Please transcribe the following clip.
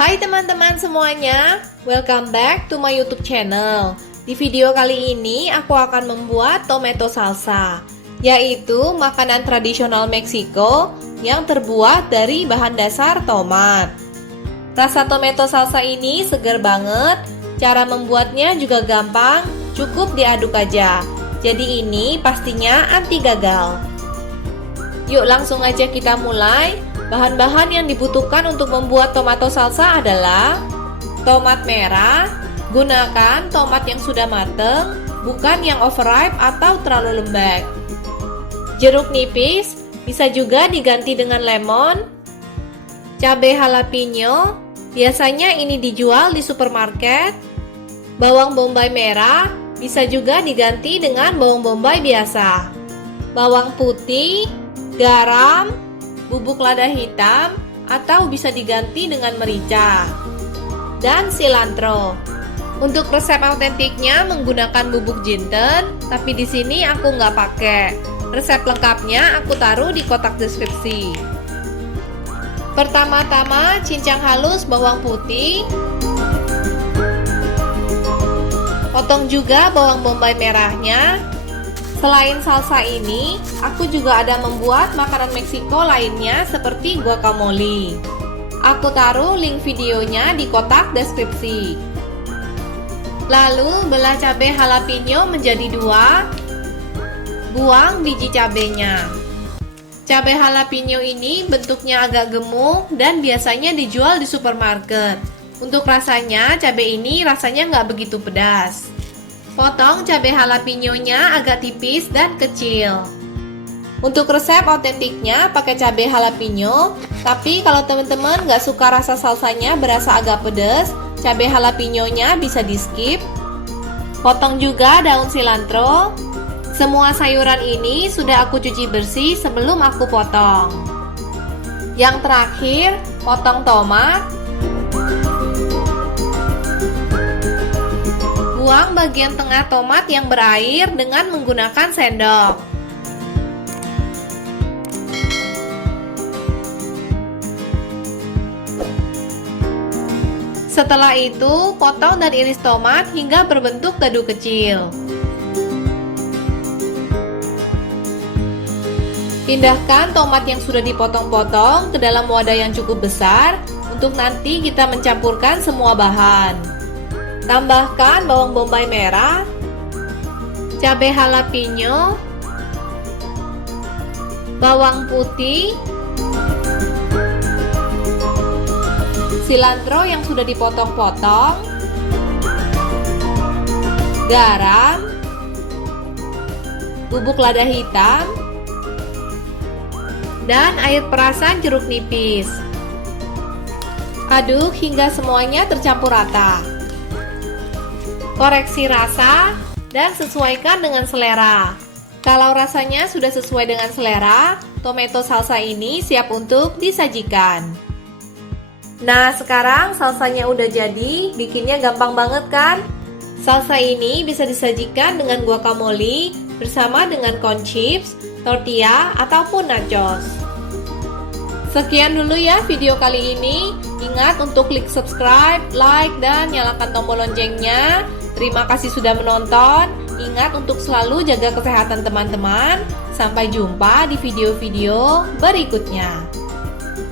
Hai teman-teman semuanya, welcome back to my YouTube channel. Di video kali ini aku akan membuat tomato salsa, yaitu makanan tradisional Meksiko yang terbuat dari bahan dasar tomat. Rasa tomato salsa ini segar banget, cara membuatnya juga gampang, cukup diaduk aja. Jadi ini pastinya anti gagal. Yuk langsung aja kita mulai. Bahan-bahan yang dibutuhkan untuk membuat tomato salsa adalah tomat merah. Gunakan tomat yang sudah mateng, bukan yang overripe atau terlalu lembek. Jeruk nipis, bisa juga diganti dengan lemon. Cabai jalapeno, biasanya ini dijual di supermarket. Bawang bombay merah, bisa juga diganti dengan bawang bombay biasa. Bawang putih, garam, bubuk lada hitam, atau bisa diganti dengan merica, dan cilantro. Untuk resep autentiknya menggunakan bubuk jinten, tapi di sini aku nggak pakai. Resep lengkapnya aku taruh di kotak deskripsi. Pertama-tama cincang halus bawang putih. Potong juga bawang bombay merahnya. Selain salsa ini, aku juga ada membuat makanan Meksiko lainnya seperti guacamole. Aku taruh link videonya di kotak deskripsi. Lalu belah cabai jalapeno menjadi dua. Buang biji cabenya. Cabai jalapeno ini bentuknya agak gemuk dan biasanya dijual di supermarket. Untuk rasanya, cabai ini rasanya nggak begitu pedas. Potong cabai jalapeno-nya agak tipis dan kecil. Untuk resep autentiknya pakai cabai jalapeno, tapi kalau teman-teman nggak suka rasa salsanya berasa agak pedas, cabai jalapeno-nya bisa di skip. Potong juga daun cilantro. Semua sayuran ini sudah aku cuci bersih sebelum aku potong. Yang terakhir, potong tomat. Buang bagian tengah tomat yang berair dengan menggunakan sendok. Setelah itu, potong dan iris tomat hingga berbentuk dadu kecil. Pindahkan tomat yang sudah dipotong-potong ke dalam wadah yang cukup besar untuk nanti kita mencampurkan semua bahan. Tambahkan bawang bombay merah, cabai jalapeno, bawang putih, cilantro yang sudah dipotong-potong, garam, bubuk lada hitam, dan air perasan jeruk nipis. Aduk hingga semuanya tercampur rata. Koreksi rasa dan sesuaikan dengan selera. Kalau rasanya sudah sesuai dengan selera, tomato salsa ini siap untuk disajikan. Nah, sekarang salsanya udah jadi, bikinnya gampang banget kan? Salsa ini bisa disajikan dengan guacamole bersama dengan corn chips, tortilla, ataupun nachos. Sekian dulu ya video kali ini. Ingat untuk klik subscribe, like, dan nyalakan tombol loncengnya. Terima kasih sudah menonton. Ingat untuk selalu jaga kesehatan teman-teman. Sampai jumpa di video-video berikutnya.